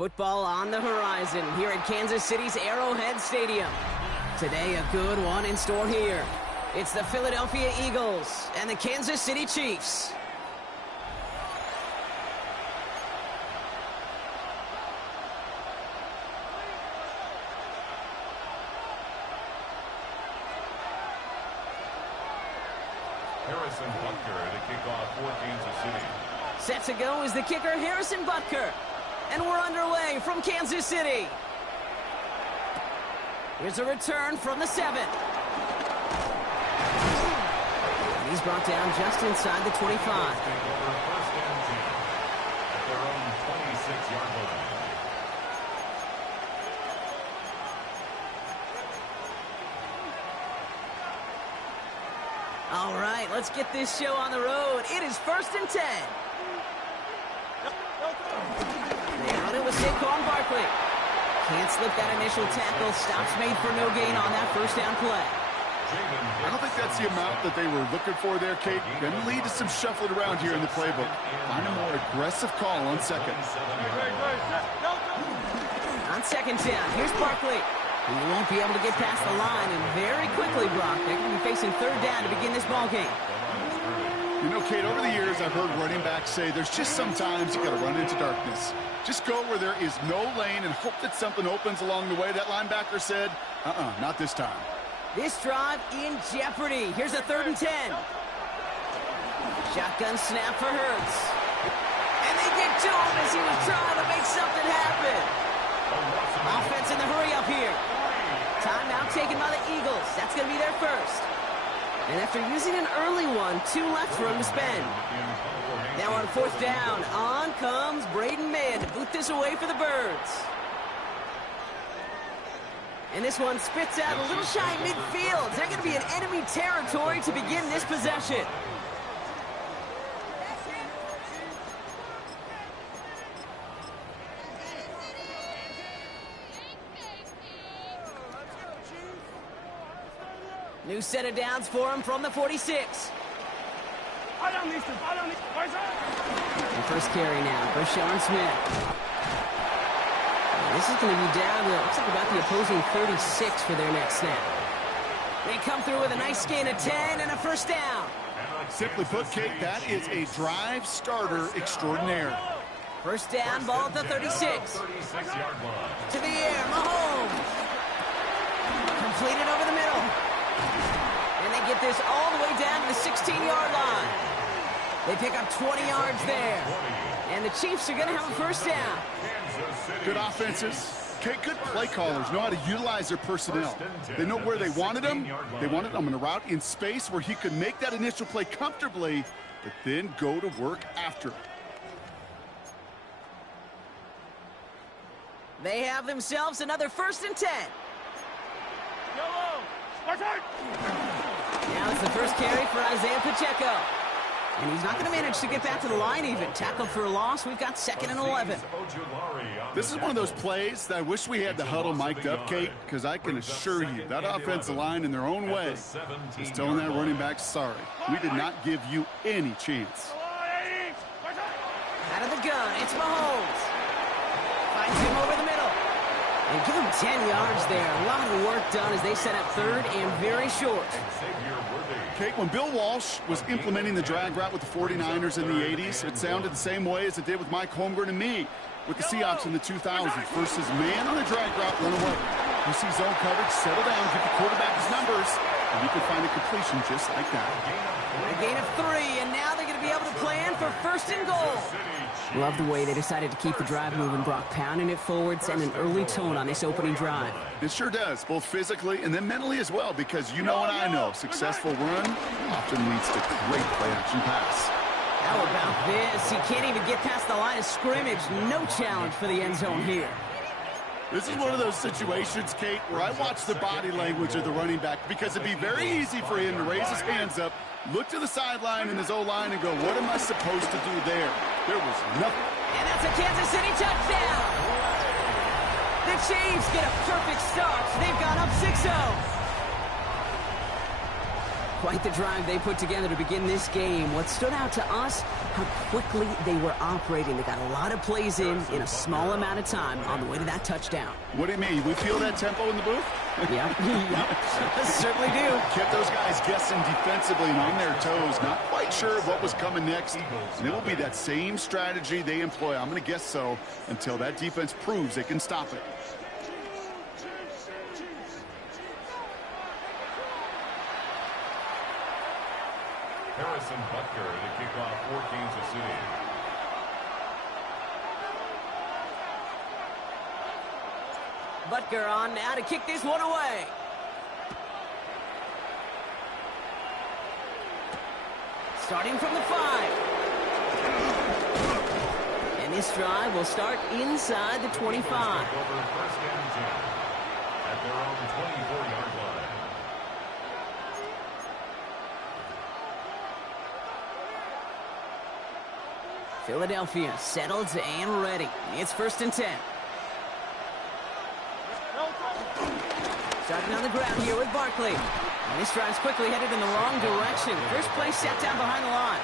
Football on the horizon here at Kansas City's Arrowhead Stadium. Today, a good one in store here. It's the Philadelphia Eagles and the Kansas City Chiefs. Harrison Butker to kick off for Kansas City. Set to go is the kicker, Harrison Butker. And we're underway from Kansas City. Here's a return from the 7. He's brought down just inside the 25. First and 10 at their own 26-yard line. All right, let's get this show on the road. It is 1st and 10. They run it with Saquon Barkley. Can't slip that initial tackle. Stops made for no gain on that first down play. I don't think that's the amount that they were looking for there, Kate. Going to lead to some shuffling around here in the playbook. Find a more aggressive call on second. On second down, here's Barkley. He won't be able to get past the line, and very quickly, Brock, they're going to be facing 3rd down to begin this ball game. You know, Kate, over the years, I've heard running backs say there's just sometimes you got to run into darkness. Just go where there is no lane and hope that something opens along the way. That linebacker said, not this time. This drive in jeopardy. Here's a 3rd and 10. Shotgun snap for Hurts. And they get to him as he was trying to make something happen. Offense in the hurry up here. Timeout taken by the Eagles. That's going to be their first. And after using an early one, 2 left for him to spend. Now on 4th down, on comes Braden Mann to boot this away for the Birds. And this one spits out a little shy midfield. Is that going to be in enemy territory to begin this possession? New set of downs for him from the 46. The first carry now, Brashard Smith. This is going to be down to, looks like about the opposing 36 for their next snap. They come through with a nice gain of 10 and a first down. Simply put, Kate, that is a drive starter extraordinaire. First down, ball at the 36. To the air, Mahomes. Completed over the middle. And they get this all the way down to the 16-yard line. They pick up 20 yards there. And the Chiefs are going to have a first down. Good offenses. Okay, good play callers know how to utilize their personnel. They know where they wanted them. They wanted them in a route in space where he could make that initial play comfortably, but then go to work after. They have themselves another 1st and 10. Now it's the first carry for Isaiah Pacheco. And he's not going to manage to get back to the line even. Tackled for a loss. We've got 2nd and 11. This is one of those plays that I wish we had the huddle mic'd up, Kate, because I can assure you that offensive line in their own way is telling that running back, sorry, we did not give you any chance. Out of the gun, it's Mahomes. Finds him over the middle. And give him 10 yards there. A lot of work done as they set up 3rd and very short. Kate, when Bill Walsh was implementing the drag route with the 49ers in the 80s, it sounded the same way as it did with Mike Holmgren and me with the Seahawks in the 2000s. Versus man on a drag route, run away. You see zone coverage, settle down, give the quarterback his numbers, and you can find a completion just like that. A gain of 3, and now they're going to be able to plan for 1st and goal. Love the way they decided to keep the drive moving, Brock. Pounding it forward, sending an early tone on this opening drive. It sure does, both physically and then mentally as well, because you know and I know, successful run often leads to great play-action pass. How about this? He can't even get past the line of scrimmage. No challenge for the end zone here. This is one of those situations, Kate, where I watch the body language of the running back because it'd be very easy for him to raise his hands up, look to the sideline in his O-line and go, what am I supposed to do there? There was nothing. And that's a Kansas City touchdown. The Chiefs get a perfect start. They've gone up 6-0. Quite the drive they put together to begin this game. What stood out to us, how quickly they were operating. They got a lot of plays in a small amount of time on the way to that touchdown. What do you mean? We feel that tempo in the booth? Yeah, certainly do. Kept those guys guessing defensively and on their toes. Not quite sure what was coming next. And it will be that same strategy they employ. I'm going to guess so until that defense proves they can stop it. Harrison Butker to kick off for Kansas City. Butker on now to kick this one away. Starting from the 5. And this drive will start inside the 25. Over first and 10 at their own 24-yard line. Philadelphia settled and ready. It's first and 10. Starting on the ground here with Barkley. And this drive's quickly headed in the wrong direction. First play set down behind the line.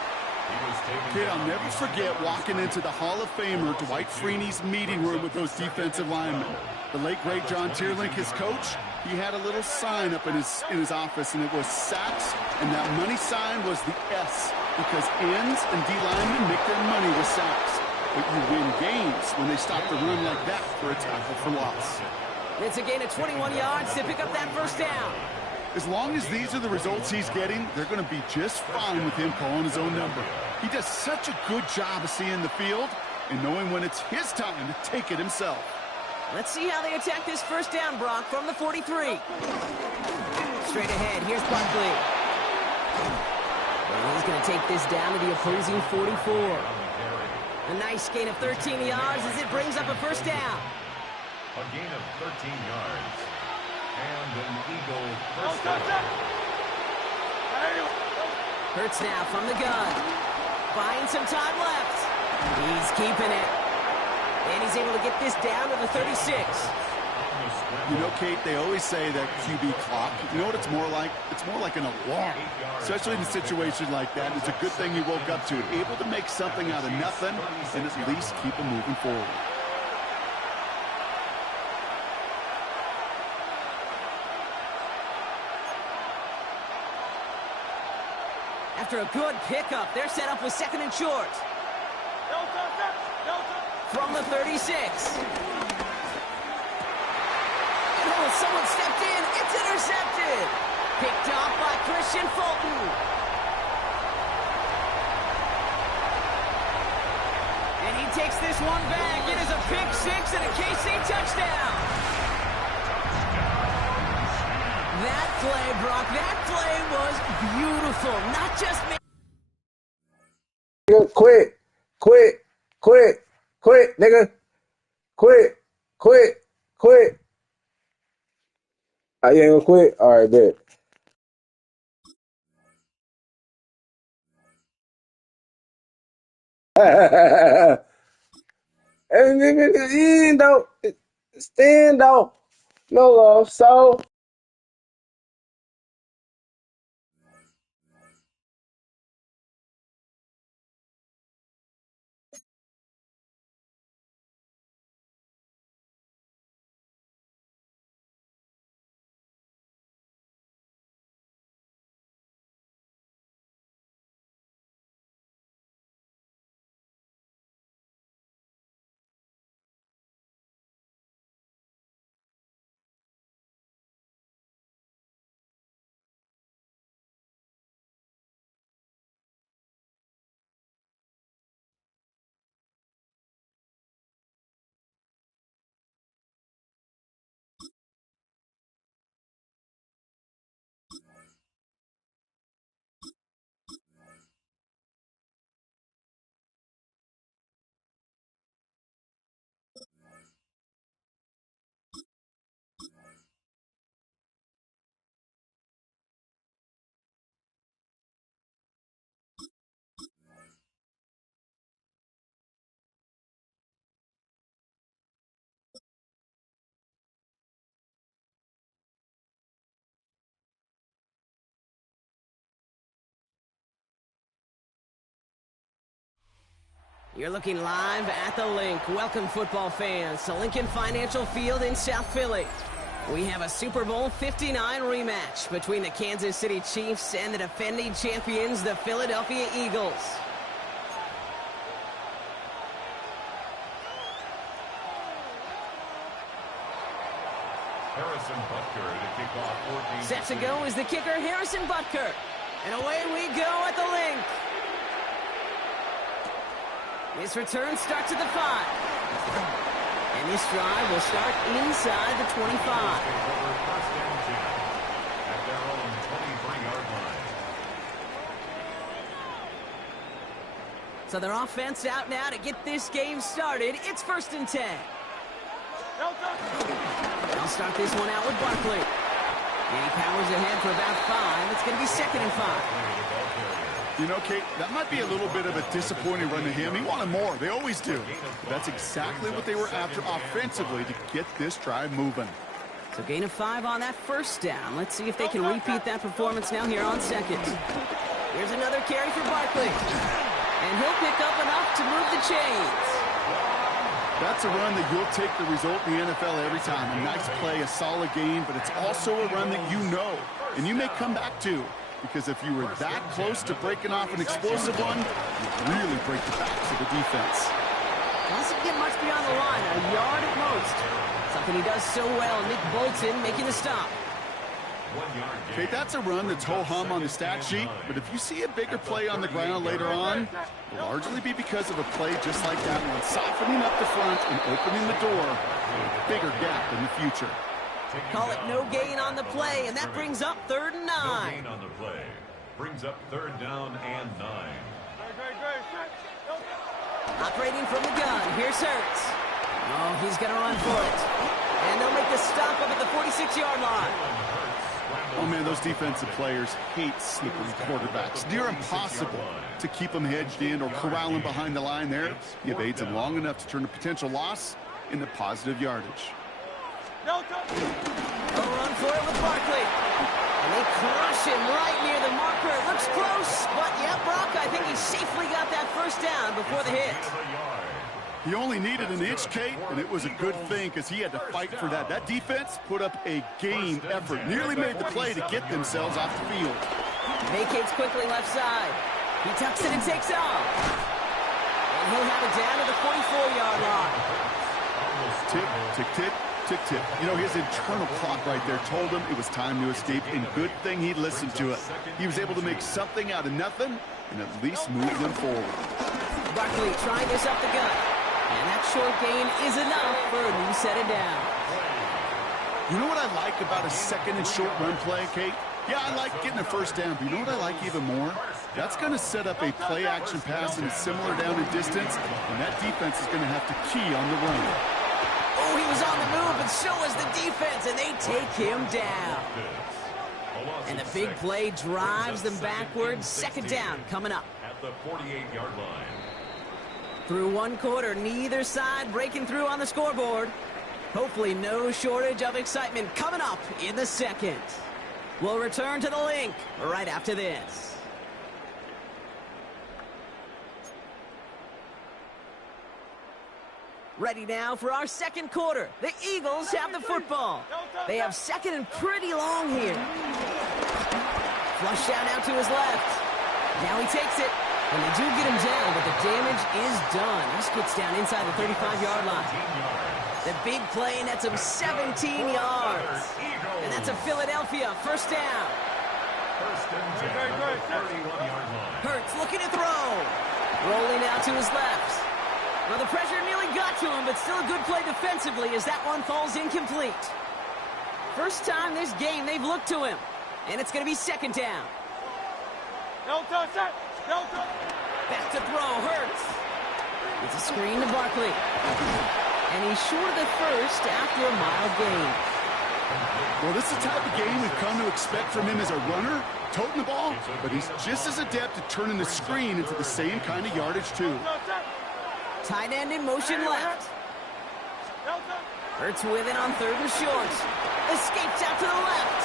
Kid, I'll never forget walking into the Hall of Famer Dwight Freeney's meeting room with those defensive linemen. The late, great John Tierlink, his coach, he had a little sign up in his office, and it was sacks, and that money sign was the S, because ends and D linemen make their money with sacks. But you win games when they stop the run like that for a tackle for loss. It's a gain of 21 yards to pick up that first down. As long as these are the results he's getting, they're going to be just fine with him calling his own number. He does such a good job of seeing the field and knowing when it's his time to take it himself. Let's see how they attack this first down, Brock, from the 43. Straight ahead, here's Barkley. And he's going to take this down to the opposing 44. A nice gain of 13 yards as it brings up a first down. A gain of 13 yards. And an Eagle first down. Hurts now from the gun. Buying some time left. He's keeping it. And he's able to get this down to the 36. You know, Kate, they always say that QB clock. You know what it's more like? It's more like an alarm, especially in a situation like that. It's a good thing you woke up to it. Able to make something out of nothing and at least keep them moving forward. After a good pickup, they're set up with second and short. From the 36. And oh, someone stepped in. It's intercepted. Picked off by Christian Fulton. And he takes this one back. It is a pick six and a KC touchdown. That play, Brock, that play was beautiful. Not just me. Quit, nigga. Quit. Oh, you ain't gonna quit? All right, bet. And nigga, stand up. No love, so. You're looking live at the Link. Welcome, football fans, to Lincoln Financial Field in South Philly. We have a Super Bowl 59 rematch between the Kansas City Chiefs and the defending champions, the Philadelphia Eagles. Harrison Butker to kick off. Set to go is the kicker, Harrison Butker. And away we go at the Link. This return starts at the 5. And this drive will start inside the 25. First down 10 at their own 23-yard line. So their offense out now to get this game started. It's 1st and 10. They'll start this one out with Barkley. And he powers ahead for about 5. It's going to be 2nd and 5. You know, Kate, that might be a little bit of a disappointing run to him. He wanted more. They always do. But that's exactly what they were after offensively to get this drive moving. So gain of 5 on that 1st down. Let's see if they can repeat that performance now here on 2nd. Here's another carry for Barkley. And he'll pick up enough to move the chains. That's a run that you'll take the result in the NFL every time. A nice play, a solid game, but it's also a run that you know and you may come back to. Because if you were that close to breaking off an explosive one, you really break the backs of the defense. Doesn't get much beyond the line, a yard at most. Something he does so well, Nick Bolton making the stop. Okay, that's a run that's ho-hum on the stat sheet, but if you see a bigger play on the ground later on, it'll largely be because of a play just like that one, softening up the front and opening the door for a bigger gap in the future. Call it no gain on the play, and that brings up 3rd and 9. No gain on the play. Brings up 3rd down and 9. Operating from the gun, here's Hurts. Oh, he's going to run for it. And they'll make the stop up at the 46-yard line. Oh, man, those defensive players hate slippery quarterbacks. Near impossible to keep them hedged in or corral them behind the line there. He evades them long enough to turn a potential loss into positive yardage. They'll run for it with Barkley. And they crush him right near the marker. It looks close, but yeah, Brock, I think he safely got that 1st down before the hit. He only needed an inch, Kate, and it was a good thing because he had to fight for that. That defense put up a game effort. Nearly made the play to get themselves off the field. Vacates quickly left side. He tucks it and takes off. And he'll have it down to the 44-yard line. Tick, tick, tick. Tick-tick. You know, his internal clock right there told him it was time to escape, and good thing he listened to it. He was able to make something out of nothing and at least move them forward. Barkley trying this up the gut. And that short gain is enough for a new set of down. You know what I like about a 2nd and short run play, Kate? Yeah, I like getting a 1st down, but you know what I like even more? That's going to set up a play-action pass in a similar down and distance, and that defense is going to have to key on the run. Oh, he was on the move, and so was the defense, and they take him down. And the big play drives them backwards. 2nd down coming up. At the 48-yard line. Through 1 quarter, neither side breaking through on the scoreboard. Hopefully no shortage of excitement coming up in the 2nd. We'll return to the Link right after this. Ready now for our 2nd quarter. The Eagles have the football. They have 2nd and pretty long here. Flush down out to his left. Now he takes it. And they do get him down, but the damage is done. He gets down inside the 35-yard line. The big play nets him 17 yards. And that's a Philadelphia 1st down. 1st and 10 at the 31-yard line. Hurts looking to throw. Rolling out to his left. Well, the pressure nearly got to him, but still a good play defensively as that one falls incomplete. First time this game they've looked to him. And it's going to be 2nd down. Back to throw, Hurts. It's a screen to Barkley. And he's short of the 1st after a mild gain. Well, this is the type of game we've come to expect from him as a runner, toting the ball, but he's just as adept at turning the screen into the same kind of yardage, too. Tight end in motion left. Hurts with it on 3rd and short. Escapes out to the left.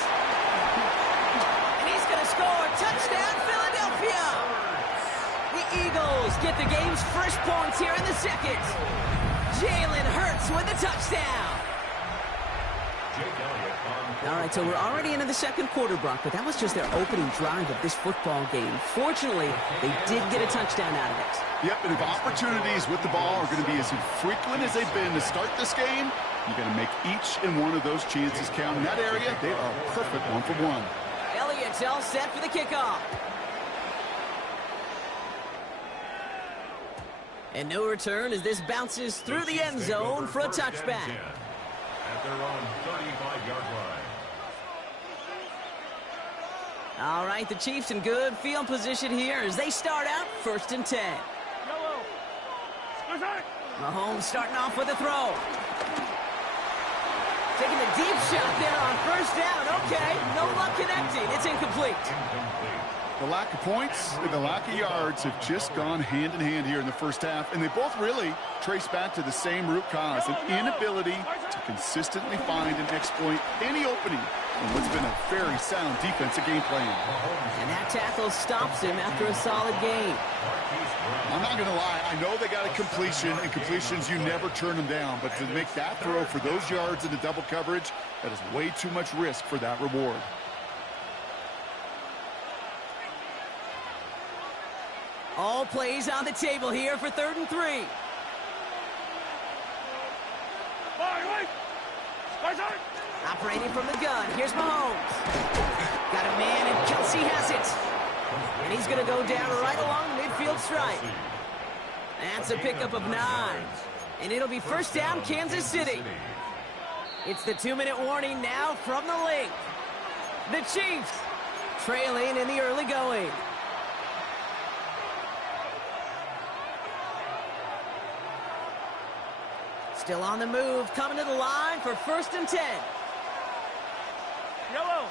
And he's going to score. Touchdown, Philadelphia. The Eagles get the game's first points here in the second. Jalen Hurts with the touchdown. All right, so we're already into the second quarter, Brock, but that was just their opening drive of this football game. Fortunately, they did get a touchdown out of it. Yep, and if opportunities with the ball are going to be as infrequent as they've been to start this game, you're going to make each and one of those chances count. In that area, they are perfect 1-for-1. Elliott's all set for the kickoff. And no return as this bounces through the end zone for a touchback. At their own 35-yard line. All right, the Chiefs in good field position here as they start out 1st and 10. Mahomes starting off with a throw. Taking the deep shot there on 1st down. Okay, no luck connecting. It's incomplete. The lack of points and the lack of yards have just gone hand in hand here in the first half, and they both really trace back to the same root cause, an inability to consistently find and exploit any opening in what's been a very sound defensive game plan. And that tackle stops him after a solid game. I'm not going to lie, I know they got a completion, and completions, you never turn them down, but to make that throw for those yards into double coverage, that is way too much risk for that reward. All plays on the table here for 3rd and 3. Operating from the gun. Here's Mahomes. Got a man, and Kelsey has it. And he's going to go down right along the midfield stripe. That's a pickup of 9. And it'll be 1st down, Kansas City. It's the 2-minute warning now from the link. The Chiefs trailing in the early going. Still on the move, coming to the line for 1st and 10. Yellow.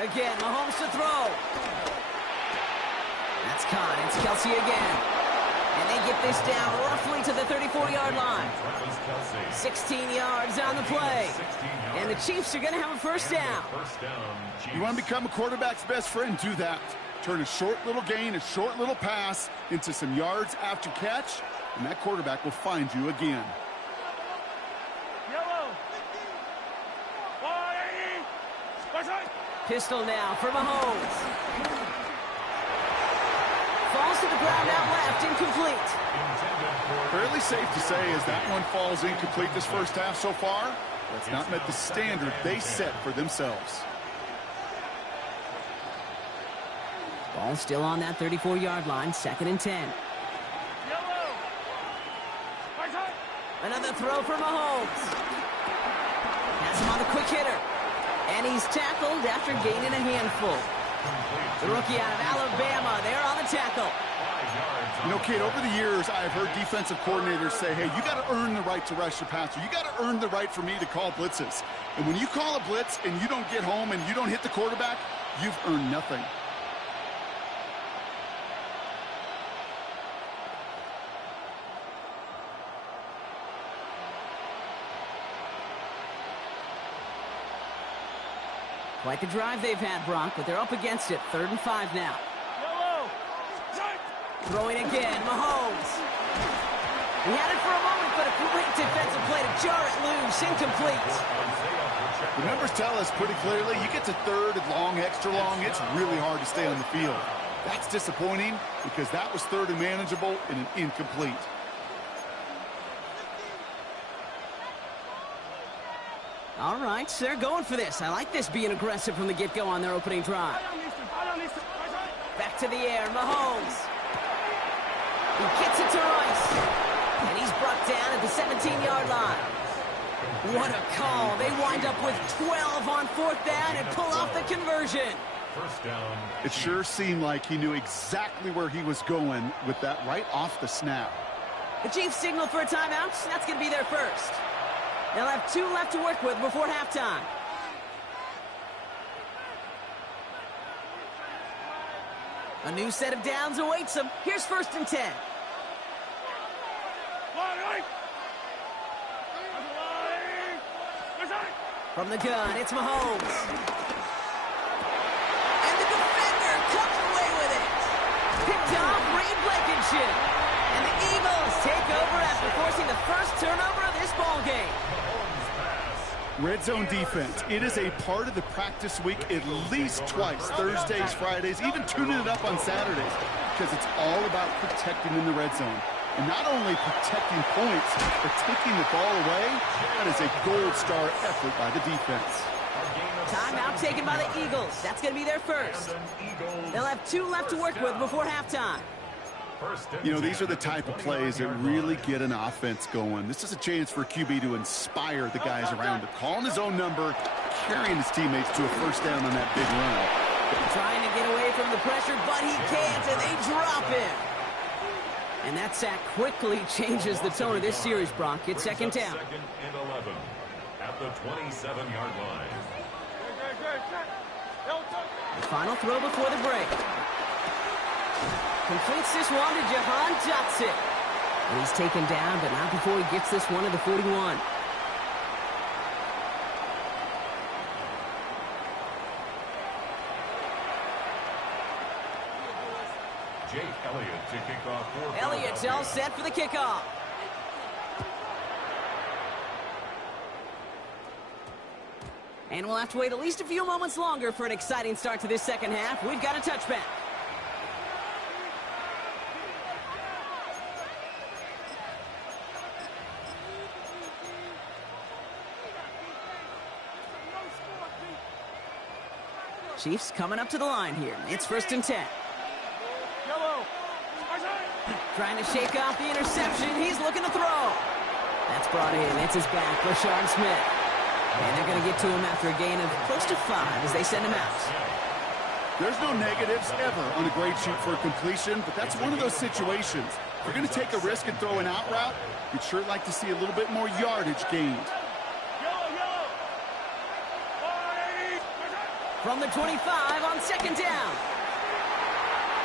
Again, Mahomes to throw. That's caught. It's Kelsey again. And they get this down roughly to the 34-yard line. 16 yards on the play. And the Chiefs are going to have a 1st down. You want to become a quarterback's best friend, do that. Turn a short little gain, a short little pass into some yards after catch, and that quarterback will find you again. Yellow. Pistol now for Mahomes. Falls to the ground out left, incomplete. Fairly safe to say as that one falls incomplete this first half so far, that's not met the standard they set for themselves. Ball still on that 34-yard line, 2nd and 10. Another throw for Mahomes. Has him on the quick hitter. And he's tackled after gaining a handful. The rookie out of Alabama there on the tackle. You know, kid, over the years, I've heard defensive coordinators say, hey, you got to earn the right to rush the passer. You got to earn the right for me to call blitzes. And when you call a blitz and you don't get home and you don't hit the quarterback, you've earned nothing. Quite the drive they've had, Brock, but they're up against it. 3rd and 5 now. Yellow. Throwing again, Mahomes. He had it for a moment, but a great defensive play to jar it loose. Incomplete. The numbers tell us pretty clearly, you get to 3rd and long, extra long, it's really hard to stay on the field. That's disappointing because that was 3rd and manageable and an incomplete. All right, so they're going for this. I like this being aggressive from the get-go on their opening drive. Back to the air, Mahomes. He gets it to Rice. And he's brought down at the 17-yard line. What a call. They wind up with 12 on 4th down and pull off the conversion. 1st down. It sure seemed like he knew exactly where he was going with that right off the snap. The Chiefs signal for a timeout. That's going to be their first. They'll have 2 left to work with before halftime. A new set of downs awaits them. Here's 1st and 10. From the gun, it's Mahomes. And the defender comes away with it. picked off Reed Blankenship. And the Eagles take over after forcing the first turnover of this ball game. Red zone defense. It is a part of the practice week at least twice, Thursdays, Fridays, even tuning it up on Saturdays, because it's all about protecting in the red zone. And not only protecting points, but taking the ball away. That is a gold star effort by the defense. Timeout taken by the Eagles. That's going to be their first. They'll have 2 left to work with before halftime. You know, these are the type of plays that really get an offense going. This is a chance for a QB to inspire the guys around him. Calling his own number, carrying his teammates to a first down on that big run. Trying to get away from the pressure, but he can't, and they drop him. And that sack quickly changes the tone of this series, Brock. It's second down. 2nd and 11 at the 27-yard line. The final throw before the break. Completes this one to Jahan Dotson. And he's taken down, but not before he gets this one to the 41. Jake Elliott to kick off. Elliott's all set for the kickoff. And we'll have to wait at least a few moments longer for an exciting start to this second half. We've got a touchback. Chiefs coming up to the line here. It's 1st and 10. Trying to shake off the interception. He's looking to throw. That's brought in. It's his back, Rashard Smith. And they're going to get to him after a gain of close to 5 as they send him out. There's no negatives ever on a grade sheet for a completion, but that's one of those situations. If you're going to take a risk and throw an out route, you'd sure like to see a little bit more yardage gained. From the 25 on 2nd down.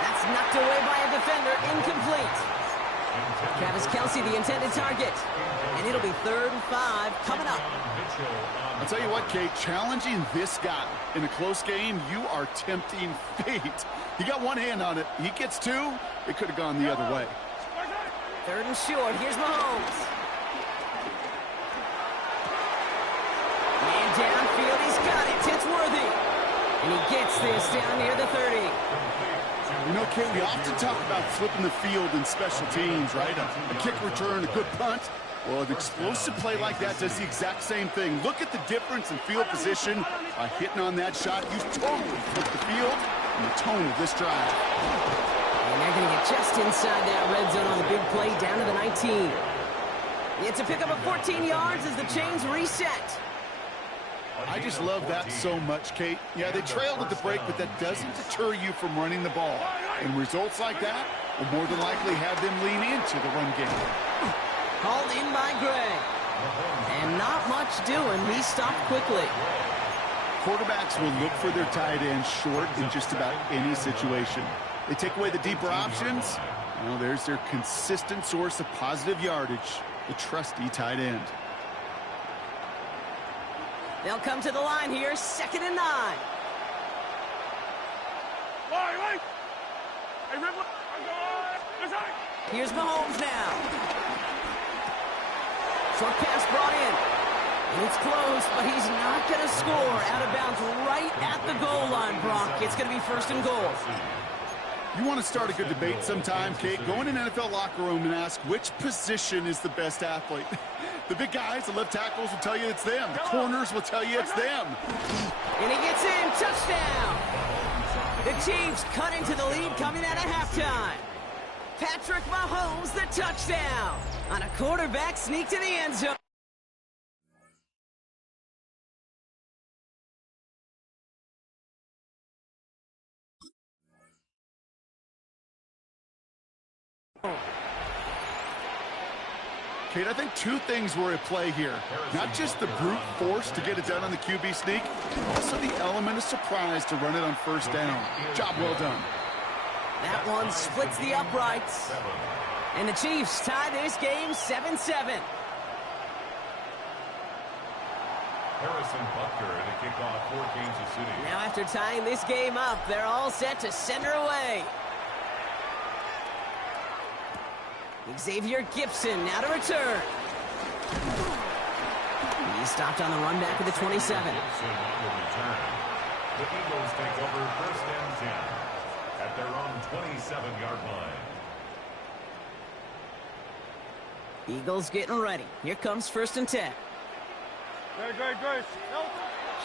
That's knocked away by a defender, incomplete. Travis Kelce, the intended target. And it'll be 3rd and 5 coming up. I'll tell you what, Kate, challenging this guy in a close game, you are tempting fate. He got one hand on it. He gets 2. It could have gone the other way. 3rd and short. Here's Mahomes. Man downfield. He's got it. It's worthy. And he gets this down near the 30. You know, Kate, we often talk about flipping the field in special teams, right? A kick return, a good punt. Well, an explosive play like that does the exact same thing. Look at the difference in field position. By hitting on that shot, you totally flipped the field and the tone of this drive. And they're going to get just inside that red zone on the big play down to the 19. It's a pickup of 14 yards as the chains reset. I just love that so much, Kate. Yeah, they trailed at the break, but that doesn't deter you from running the ball. And results like that will more than likely have them lean into the run game. Called in by Gray. And not much doing. He stopped quickly. Quarterbacks will look for their tight end short in just about any situation. They take away the deeper options. Well, there's their consistent source of positive yardage, the trusty tight end. They'll come to the line here, 2nd and 9. Here's Mahomes now. Short pass brought in. And it's close, but he's not going to score. Out of bounds right at the goal line, Brock. It's going to be 1st and goal. You want to start a good debate sometime, Kate? Go in an NFL locker room and ask which position is the best athlete. The big guys, the left tackles will tell you it's them. The corners will tell you it's them. And he gets in. Touchdown. The Chiefs cut into the lead coming out of halftime. Patrick Mahomes, the touchdown. On a quarterback sneak to the end zone. Kate, I think 2 things were at play here. Not just the brute force to get it done on the QB sneak, but also the element of surprise to run it on 1st down. Job well done. That one splits the uprights. And the Chiefs tie this game 7-7. Harrison Butker to kick off for Kansas City. Now after tying this game up, they're all set to send her away. Xavier Gibson now to return. He stopped on the run back at the 27. Gibson on the return. The Eagles take over 1st and 10 at their own 27-yard line. Eagles getting ready. Here comes 1st and 10. Great.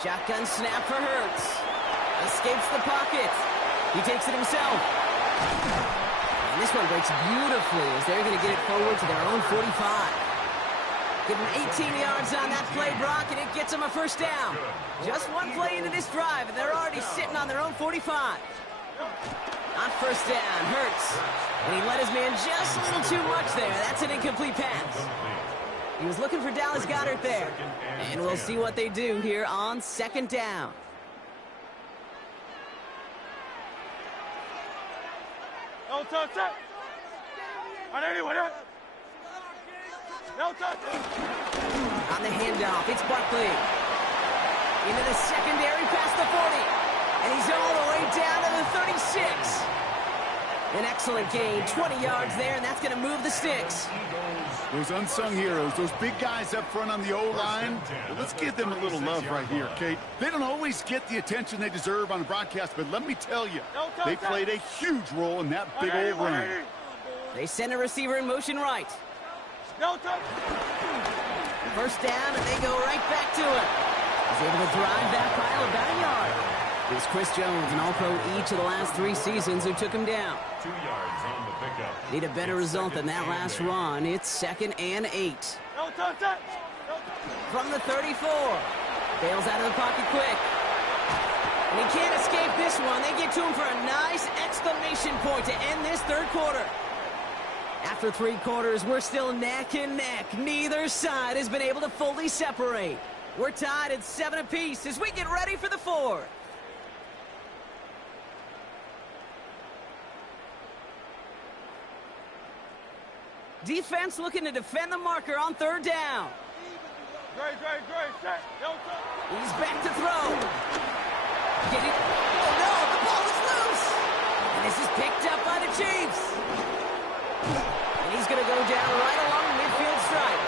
Shotgun snap for Hurts. Escapes the pocket. He takes it himself. And this one breaks beautifully as they're going to get it forward to their own 45. Give them 18 yards on that play, Brock, and it gets them a 1st down. Just one play into this drive, and they're already sitting on their own 45. On 1st down, Hurts. And he let his man just a little too much there. That's an incomplete pass. He was looking for Dallas Goedert there. And we'll see what they do here on 2nd down. No touch. No touch. On the handoff, it's Barkley. Into the secondary past the 40. And he's all the way down to the 36. An excellent gain, 20 yards there, and that's going to move the sticks. Those unsung heroes, those big guys up front on the O-line, well, let's give them a little love right here, Kate. They don't always get the attention they deserve on the broadcast, but let me tell you, they played a huge role in that big old run. They send a receiver in motion right. No touch. 1st down, and they go right back to it. He's able to drive that pile about a yard. It's Chris Jones, an All-Pro each of the last 3 seasons, who took him down. 2 yards on the pickup. Need a better result than that last run. It's 2nd and 8. No touch. From the 34. Bails out of the pocket quick. And he can't escape this one. They get to him for a nice exclamation point to end this 3rd quarter. After 3 quarters, we're still neck and neck. Neither side has been able to fully separate. We're tied at 7 apiece as we get ready for the 4th. Defense looking to defend the marker on 3rd down. Great. Set. No touch. He's back to throw. Oh no, the ball is loose. And this is picked up by the Chiefs. And he's going to go down right along the midfield stripe.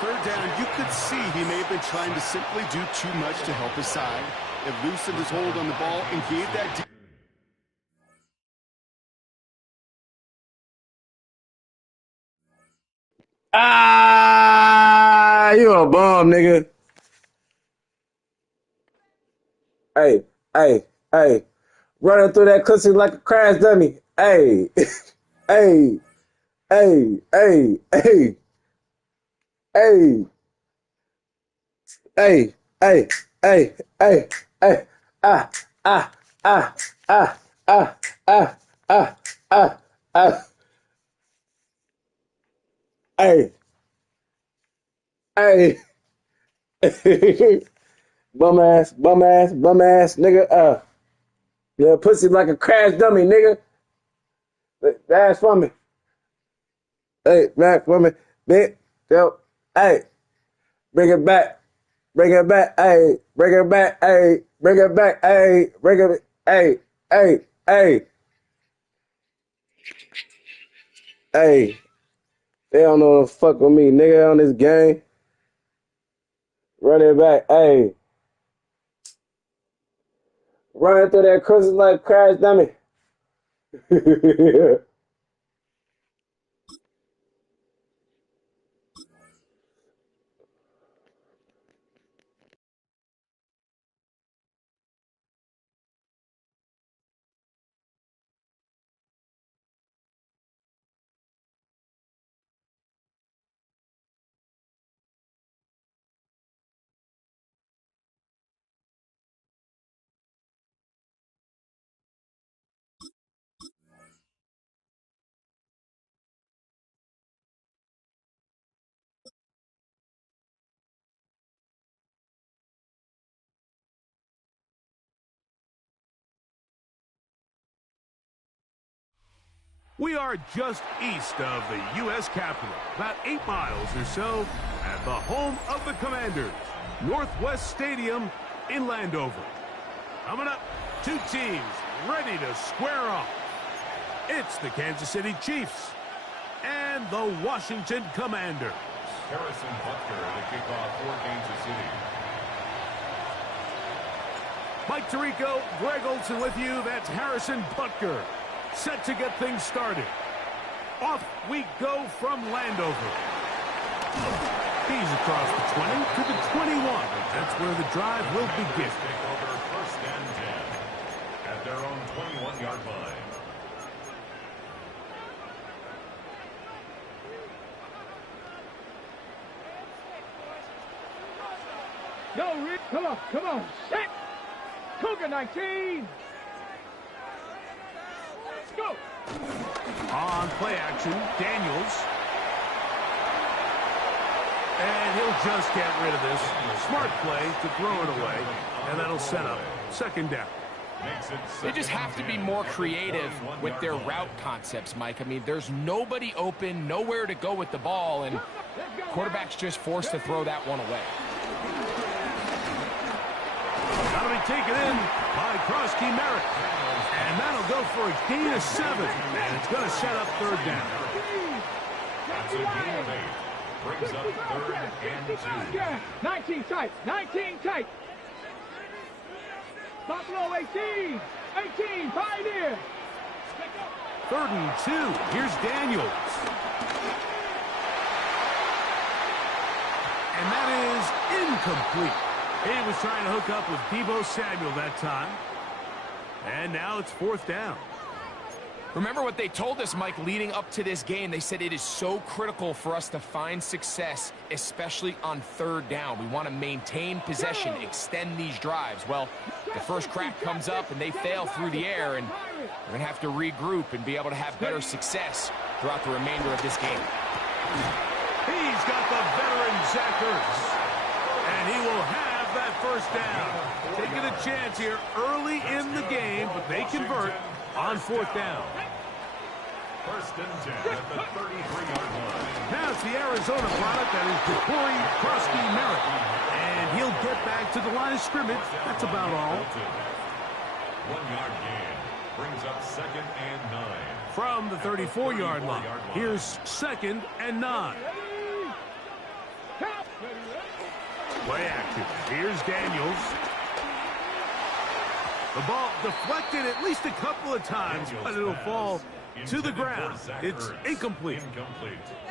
3rd down, you could see he may have been trying to simply do too much to help his side. It loosened his hold on the ball and gave that... You a bum, nigga. Hey. Running through that pussy like a crash dummy. Hey. Hey. Bum ass, nigga. Yeah, pussy like a crash dummy, nigga. That's for me. Hey, back for me. Bitch. Yo, hey. Bring it back. Hey. Bring it back. Hey. Hey. They don't know what the fuck with me, nigga, on this game. Run it back, hey. Running through that cruising like crash dummy. We are just east of the U.S. Capitol, about 8 miles or so, at the home of the Commanders, Northwest Stadium in Landover. Coming up, 2 teams ready to square off. It's the Kansas City Chiefs and the Washington Commanders. Harrison Butker to kick off for Kansas City. Mike Tirico, Greg Olson with you. That's Harrison Butker, set to get things started. Off we go from Landover. He's across the 20 to the 21. That's where the drive will begin. Take over first and 10 at their own 21-yard line. Go, Rick. Come on. Set. Cougar 19. Let's go. On play action, Daniels. And he'll just get rid of this. Smart play to throw it away. And that'll set up second down. They just have to be more creative with their route concepts, Mike. I mean, there's nobody open, nowhere to go with the ball, and quarterback's just forced to throw that one away. That'll be taken in by Krosky Merritt. And that'll go for a gain of 7. And it's going to set up third down. That's a gain of 8. Brings up third and 2. 19 tight. 19 tight. Buffalo 18. 18. Pioneer. Third and 2. Here's Daniels. And that is incomplete. He was trying to hook up with Deebo Samuel that time. And now it's fourth down. Remember what they told us, Mike, leading up to this game. They said it is so critical for us to find success, especially on third down. We want to maintain possession, extend these drives. Well, the first crack comes up and they fail through the air, and we're going to have to regroup and be able to have better success throughout the remainder of this game. He's got the veteran Zach Ertz, and he will have that first down. Taking a chance here early in the game, but they convert on fourth down. First and 10 at the 33-yard line. Now it's the Arizona product that is Corey Krosky Merritt. And he'll get back to the line of scrimmage. That's about all. 1-yard gain. Brings up second and 9. From the 34-yard line. Here's second and 9. Play action. Here's Daniels. The ball deflected at least a couple of times, but it'll fall to the ground. It's incomplete.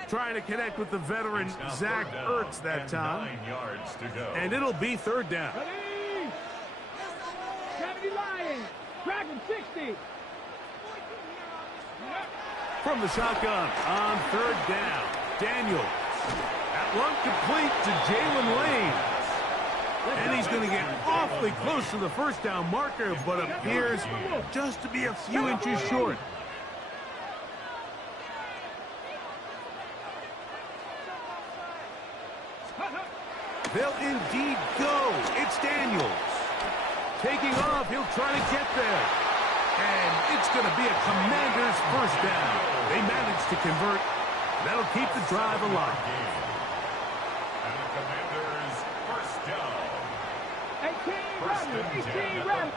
Trying to connect with the veteran Zach Ertz that time. 9 yards to go. And it'll be third down. 70 Lions. Dragon 60. From the shotgun on third down. Daniels. That one complete to Jalen Lane. And he's going to get awfully close to the first down marker, but appears just to be a few inches short. They'll indeed go. It's Daniels. Taking off, he'll try to get there. And it's going to be a Commander's first down. They managed to convert. That'll keep the drive alive. And the Commanders first down. 18 run.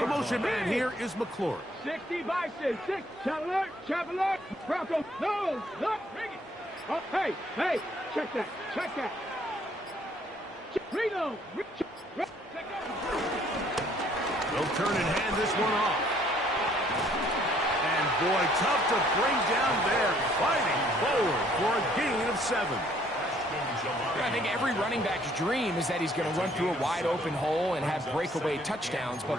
The motion man here is McClure. 60 Bison. 6. Traveler. Bronco. No. Look. Bring it. Oh, hey. Check that. Reno. They'll turn and hand this one off. And boy, tough to bring down there. Fighting forward for a gain of 7. I think every running back's dream is that he's going to run through a wide open hole and have breakaway touchdowns, but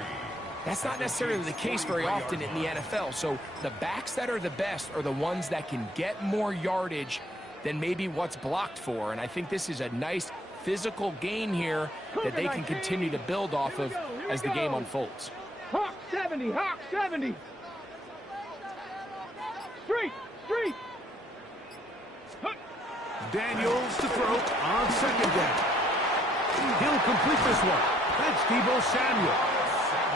that's not necessarily the case very often in the NFL. So the backs that are the best are the ones that can get more yardage than maybe what's blocked for. And I think this is a nice physical gain here that they can continue to build off of as the game unfolds. Hawk 70. Street. Daniels to throw on second down. He'll complete this one. That's Deebo Samuel.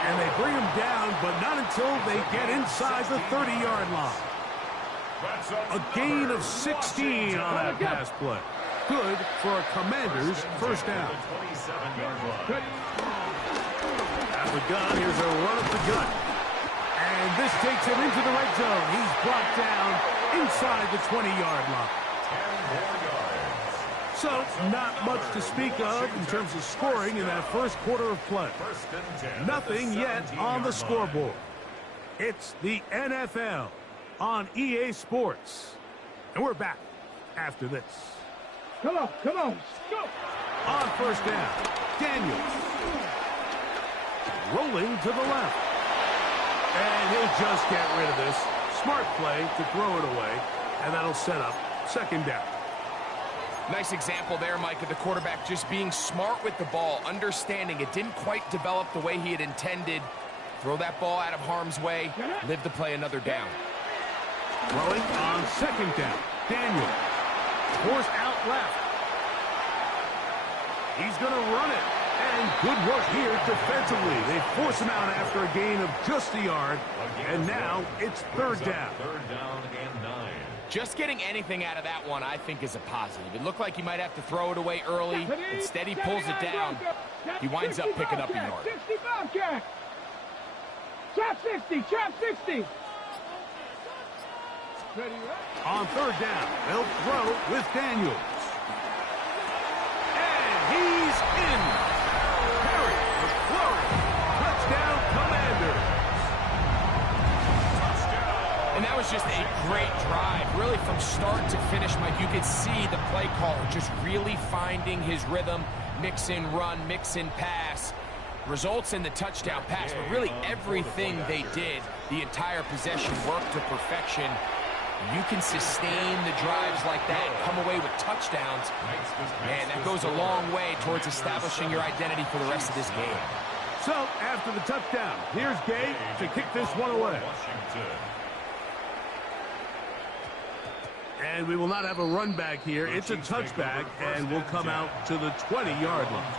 And they bring him down, but not until they get inside the 30-yard line. A gain of 16 on that pass play. Good for a Commander's first down. At the gun, here's a run up the gut. And this takes him into the red zone. He's brought down inside the 20-yard line. 10 more yards. So, not much to speak of in terms of scoring in that first quarter of play. First and 10. Nothing yet on the scoreboard. It's the NFL on EA Sports. And we're back after this. Come on, go. On first down, Daniels. Rolling to the left. And he'll just get rid of this. Smart play to throw it away. And that'll set up second down. Nice example there, Mike, of the quarterback just being smart with the ball, understanding it didn't quite develop the way he had intended. Throw that ball out of harm's way, live to play another down. Throwing on second down, Daniel. Force out left. He's going to run it. And good work here defensively. They force him out after a gain of just a yard. And now it's third down. Third down and 9. Just getting anything out of that one, I think, is a positive. It looked like he might have to throw it away early. Instead, he pulls it down. He winds up picking up a yard. 65 catch. Chop 60. On third down, they'll throw with Daniels. And he's in. Harry McClaughry. Touchdown, Commanders. And that was just a great drive. Really, from start to finish, Mike, you could see the play caller just really finding his rhythm. Mix in run, mix in pass. Results in the touchdown pass, but really everything they did, the entire possession worked to perfection. You can sustain the drives like that and come away with touchdowns. Man, that goes a long way towards establishing your identity for the rest of this game. So, after the touchdown, here's Gay to kick this one away. And we will not have a run back here. It's a touchback, and we'll come out to the 20-yard line.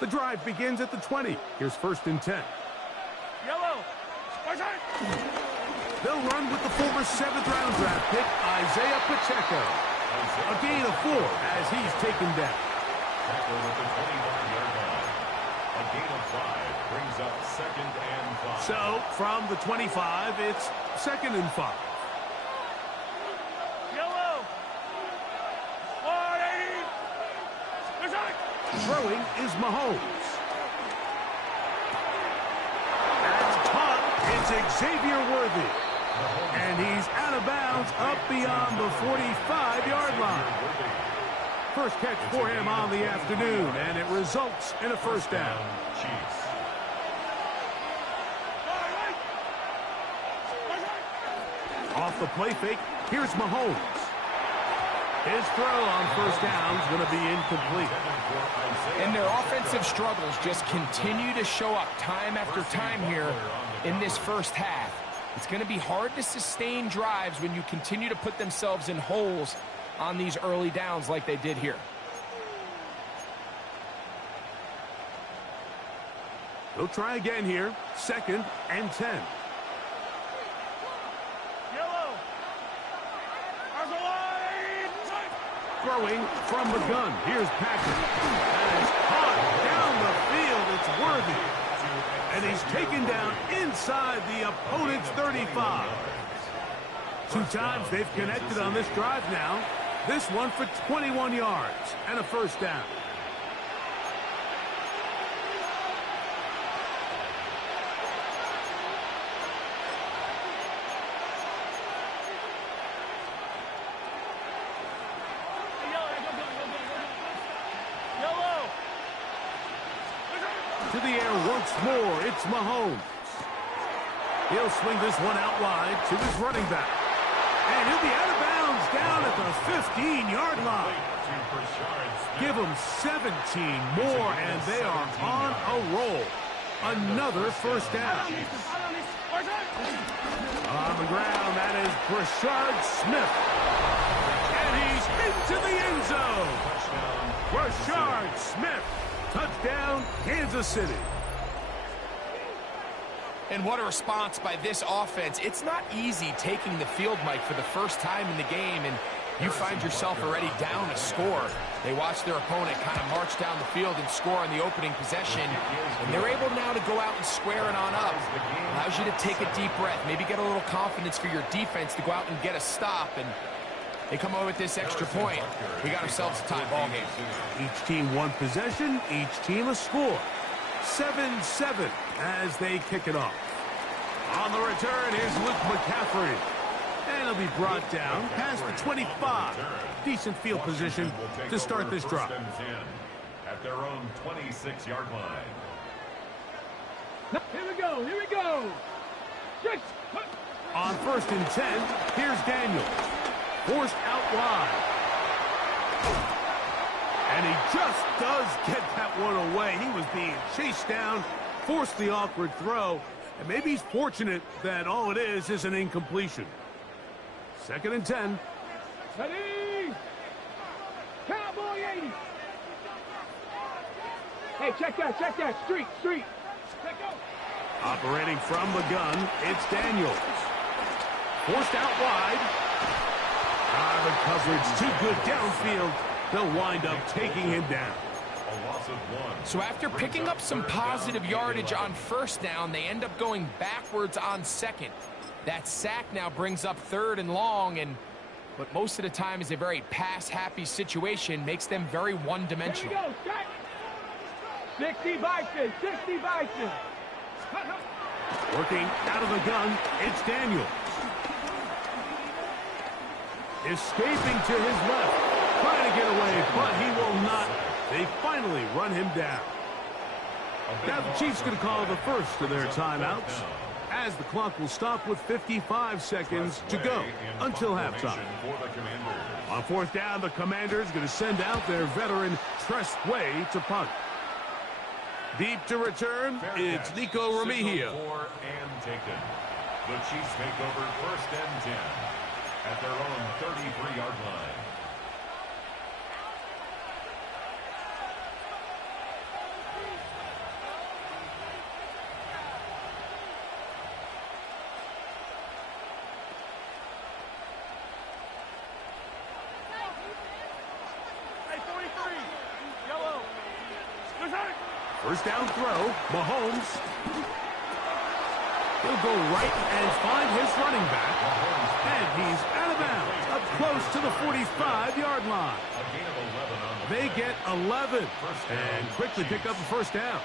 The drive begins at the 20. Here's first and 10. Yellow. They'll run with the former 7th-round draft pick, Isaiah Pacheco. A gain of 4 as he's taken down. Tackle at the 21-yard line. A gain of 5 brings up second and 5. So, from the 25, it's second and 5. Yellow. 180. Throwing is Mahomes. That's caught. It's Xavier Worthy. And he's out of bounds up beyond the 45-yard line. First catch for him on the afternoon, and it results in a first down. Off the play fake, here's Mahomes. His throw on first down is going to be incomplete. And their offensive struggles just continue to show up time after time here in this first half. It's going to be hard to sustain drives when you continue to put themselves in holes on these early downs like they did here. They'll try again here. Second and 10. Yellow. Throwing from the gun. Here's Patrick. And it's caught down the field. It's Worthy. And he's taken down inside the opponent's 35. 2 times they've connected on this drive now. This one for 21 yards and a first down. To the air once more, it's Mahomes. He'll swing this one out wide to his running back. And he'll be out of bounds down at the 15-yard line. Give them 17 more, and they are on a roll. Another first down. On the ground, that is Brashard Smith. And he's into the end zone. Brashard Smith. Touchdown, Kansas City. And what a response by this offense. It's not easy taking the field, Mike, for the first time in the game, and you find yourself already down a score. They watch their opponent kind of march down the field and score on the opening possession, and they're able now to go out and square it on up. Allows you to take a deep breath, maybe get a little confidence for your defense to go out and get a stop, and they come away with this extra point. We got ourselves a tie ball game. Each team one possession, each team a score. 7-7 as they kick it off. On the return, here's Luke McCaffrey. And he'll be brought down past the 25. Decent field position to start this drive. At their own 26-yard line. Here we go, here we go. Six. On 1st and 10, here's Daniels. Forced out wide. And he just does get that one away. He was being chased down, forced the awkward throw, and maybe he's fortunate that all it is an incompletion. 2nd and 10. Ready. Cowboy 80. Hey, check that. Street. Check out. Operating from the gun, it's Daniels. Forced out wide. The coverage too good downfield. They'll wind up taking him down. A loss of 1. So after picking up some positive yardage on 1st down, they end up going backwards on 2nd. That sack now brings up 3rd and long, and what most of the time is a very pass-happy situation makes them very one-dimensional. Here we go, 60 Bison. Working out of the gun, it's Daniels. Escaping to his left. Trying to get away, but he will not. They finally run him down. Now the Chiefs going to call the first of their timeouts, as the clock will stop with 55 seconds to go until halftime. On 4th down, the Commanders going to send out their veteran Tress Way to punt. Deep to return, it's Nico Remigio. The Chiefs take over 1st and 10 at their own 33-yard line. First down throw, Mahomes. He'll go right and find his running back. And he's out of bounds, up close to the 45-yard line. They get 11 and quickly pick up a 1st down.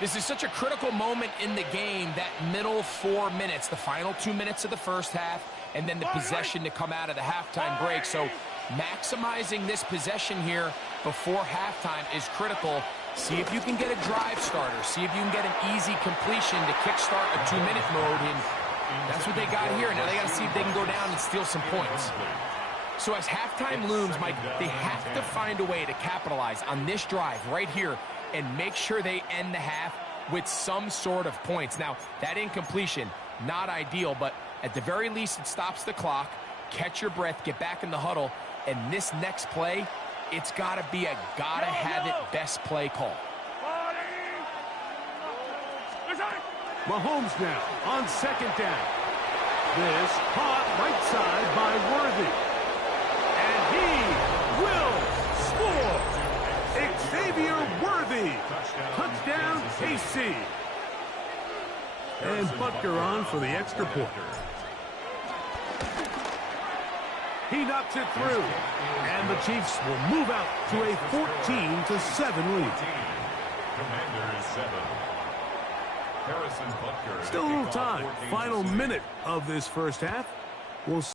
This is such a critical moment in the game, that middle 4 minutes, the final 2 minutes of the 1st half, and then the possession to come out of the halftime break. So maximizing this possession here before halftime is critical. See if you can get a drive starter. See if you can get an easy completion to kickstart a 2-minute mode. And that's what they got here. Now they got to see if they can go down and steal some points. So as halftime looms, Mike, they have to find a way to capitalize on this drive right here and make sure they end the half with some sort of points. Now, that incompletion, not ideal, but at the very least it stops the clock. Catch your breath, get back in the huddle, and this next play, it's got to be a gotta-have-it best play call. Mahomes now on 2nd down. This caught right side by Worthy. And he will score. Xavier Worthy. Touchdown, KC. And Butker on for the extra point. He knocks it through. And the Chiefs will move out to a 14-7 lead. Commanders 7. Harrison Butker. Still a little time. Final minute of this 1st half. We'll